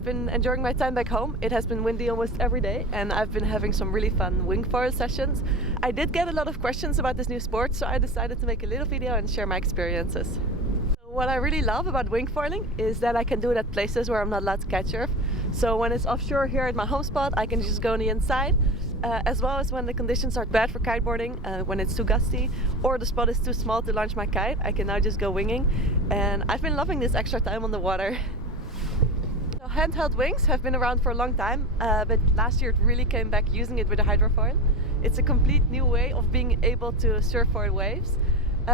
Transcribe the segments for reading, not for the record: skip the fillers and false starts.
I've been enjoying my time back home. It has been windy almost every day and I've been having some really fun wingfoil sessions. I did get a lot of questions about this new sport, so I decided to make a little video and share my experiences. What I really love about wingfoiling is that I can do it at places where I'm not allowed to kitesurf. So when it's offshore here at my home spot, I can just go on the inside, as well as when the conditions are bad for kiteboarding, when it's too gusty or the spot is too small to launch my kite, I can now just go winging. And I've been loving this extra time on the water. So handheld wings have been around for a long time, but last year it really came back using it with a hydrofoil. It's a complete new way of being able to surf foil waves.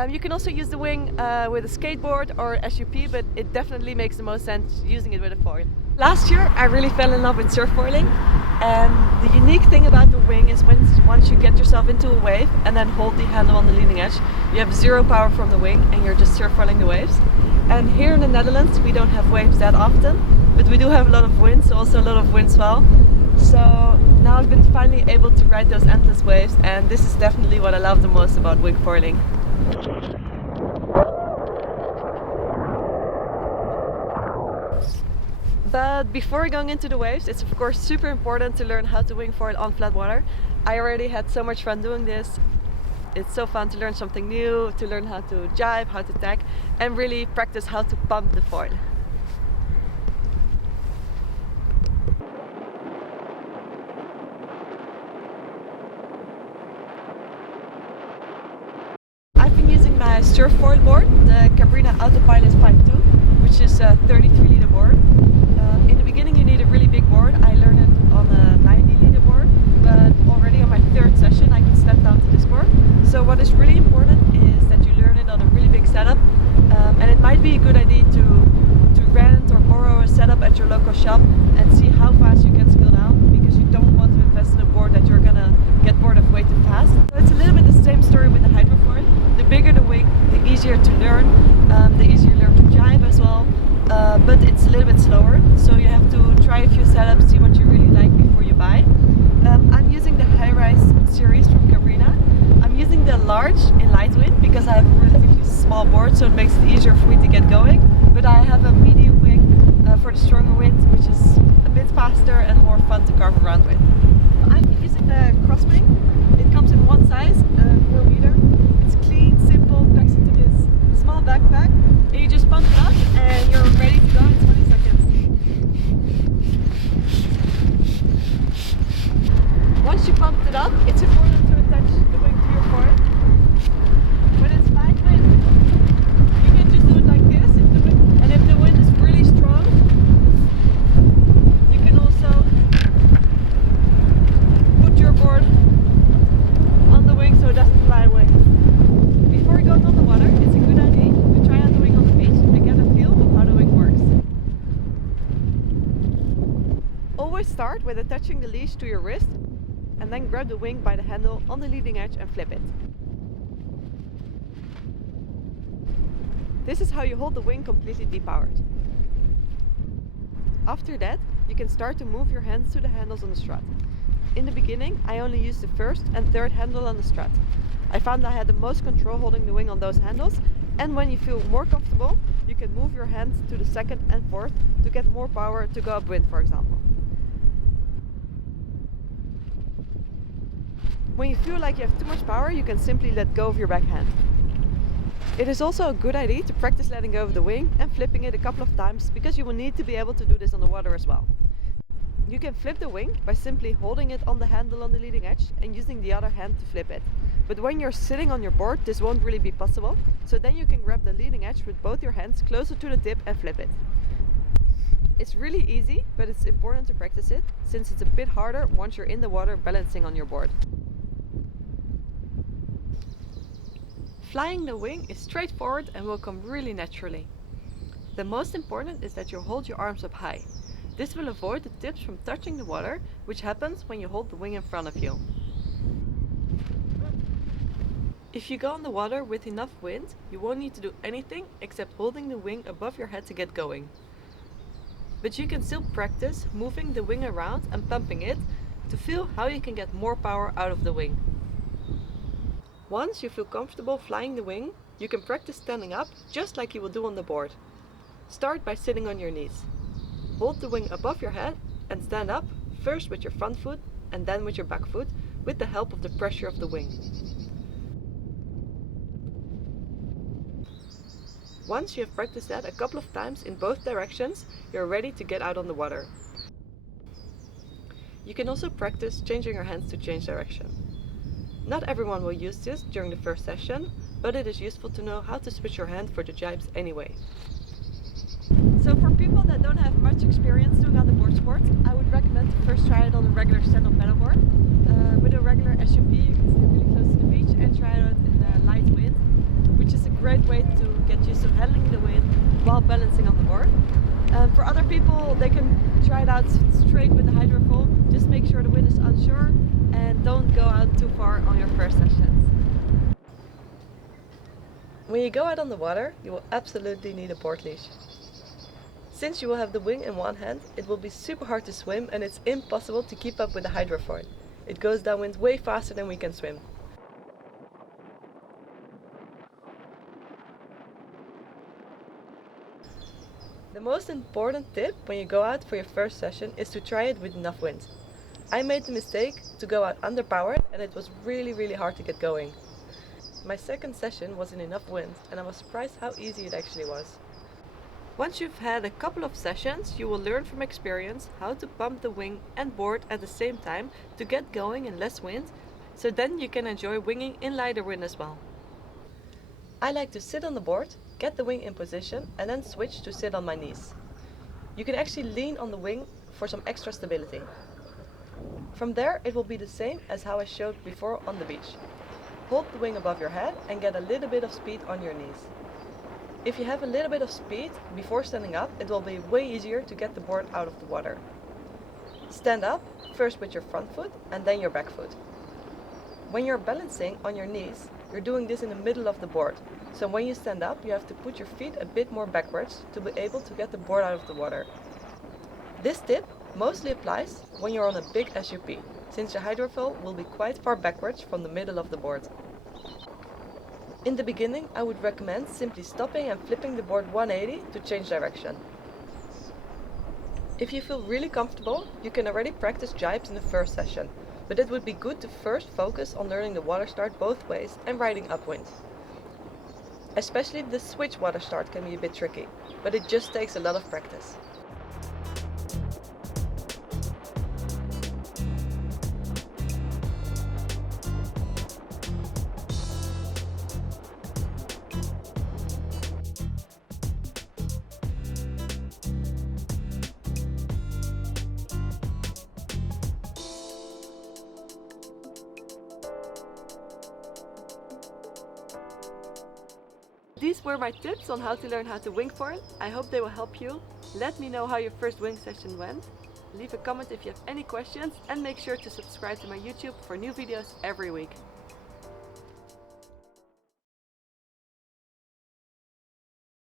You can also use the wing with a skateboard or SUP, but it definitely makes the most sense using it with a foil. Last year I really fell in love with surffoiling, and the unique thing about the wing is once you get yourself into a wave and then hold the handle on the leading edge, you have zero power from the wing and you're just surffoiling the waves. And here in the Netherlands we don't have waves that often, but we do have a lot of wind, so also a lot of wind swell. So now I've been finally able to ride those endless waves, and this is definitely what I love the most about wingfoiling. But before going into the waves, it's of course super important to learn how to wingfoil on flat water. I already had so much fun doing this. It's so fun to learn something new, to learn how to jibe, how to tack, and really practice how to pump the foil. My surffoil board, the Cabrina Autopilot 5.2, which is a 33 liter board. In the beginning you need a really big board. I learned it on a 90 liter board, but already on my third session I could step down to this board. So what is really important is that you learn it on a really big setup, and it might be a good idea to rent or borrow a setup at your local shop and see how fast you can scale down, because you don't want to invest in a board that you're gonna get bored of way too fast. So it's a little bit the same story with the hydrofoil. The bigger the wing, the easier to learn, the easier you learn to jibe as well, but it's a little bit slower, so you have to try a few setups, see what you really like before you buy. I'm using the high-rise series from Cabrina. I'm using the large in lightweight because I have a relatively small board, so it makes it easier for me to get going, but I have a medium wing for the stronger wind, which is a bit faster and more fun to carve around with. I'm using the crosswing. It comes in one size, 4 meter. It's clean, simple, packs into this small backpack, and you just pump it up and you're ready to go in 20 seconds. Once you pumped it up, it's important to attach the wing to your foil. When it's light wind, you can just do it like this, and if the wind is really strong, you can also put your board on the wing so it doesn't fly away. Before going on the water, it's a good idea to try out the wing on the beach and get a feel of how the wing works. Always start with attaching the leash to your wrist and then grab the wing by the handle on the leading edge and flip it. This is how you hold the wing completely depowered. After that, you can start to move your hands to the handles on the strut. In the beginning, I only used the first and third handle on the strut. I found I had the most control holding the wing on those handles, and when you feel more comfortable, you can move your hands to the second and fourth to get more power to go upwind, for example. When you feel like you have too much power, you can simply let go of your back hand. It is also a good idea to practice letting go of the wing and flipping it a couple of times, because you will need to be able to do this on the water as well. You can flip the wing by simply holding it on the handle on the leading edge and using the other hand to flip it. But when you're sitting on your board, this won't really be possible, so then you can grab the leading edge with both your hands closer to the tip and flip it. It's really easy, but it's important to practice it, since it's a bit harder once you're in the water balancing on your board. Flying the wing is straightforward and will come really naturally. The most important is that you hold your arms up high. This will avoid the tips from touching the water, which happens when you hold the wing in front of you. If you go on the water with enough wind, you won't need to do anything except holding the wing above your head to get going. But you can still practice moving the wing around and pumping it to feel how you can get more power out of the wing. Once you feel comfortable flying the wing, you can practice standing up just like you will do on the board. Start by sitting on your knees. Hold the wing above your head and stand up, first with your front foot and then with your back foot, with the help of the pressure of the wing. Once you have practiced that a couple of times in both directions, you're ready to get out on the water. You can also practice changing your hands to change direction. Not everyone will use this during the first session, but it is useful to know how to switch your hand for the jibes anyway. So for people that don't have much experience doing other board sports, I would recommend to first try it on a regular stand-up paddleboard. With a regular SUP you can stay really close to the beach and try it out in the light wind, which is a great way to get used to handling the wind while balancing on the board. For other people, they can try it out straight with the hydrofoil. Just make sure the wind is unsure and don't go out too far on your first sessions. When you go out on the water, you will absolutely need a board leash. Since you will have the wing in one hand, it will be super hard to swim and it's impossible to keep up with the hydrofoil. It goes downwind way faster than we can swim. The most important tip when you go out for your first session is to try it with enough wind. I made the mistake to go out underpowered and it was really hard to get going. My second session was in enough wind and I was surprised how easy it actually was. Once you've had a couple of sessions, you will learn from experience how to pump the wing and board at the same time to get going in less wind, so then you can enjoy winging in lighter wind as well. I like to sit on the board, get the wing in position and then switch to sit on my knees. You can actually lean on the wing for some extra stability. From there it will be the same as how I showed before on the beach. Hold the wing above your head and get a little bit of speed on your knees. If you have a little bit of speed before standing up, it will be way easier to get the board out of the water. Stand up, first with your front foot and then your back foot. When you're balancing on your knees, you're doing this in the middle of the board. So when you stand up, you have to put your feet a bit more backwards to be able to get the board out of the water. This tip mostly applies when you're on a big SUP, since your hydrofoil will be quite far backwards from the middle of the board. In the beginning, I would recommend simply stopping and flipping the board 180 to change direction. If you feel really comfortable, you can already practice jibes in the first session, but it would be good to first focus on learning the water start both ways and riding upwind. Especially the switch water start can be a bit tricky, but it just takes a lot of practice. These were my tips on how to learn how to wingfoil. I hope they will help you. Let me know how your first wing session went. Leave a comment if you have any questions and make sure to subscribe to my YouTube for new videos every week.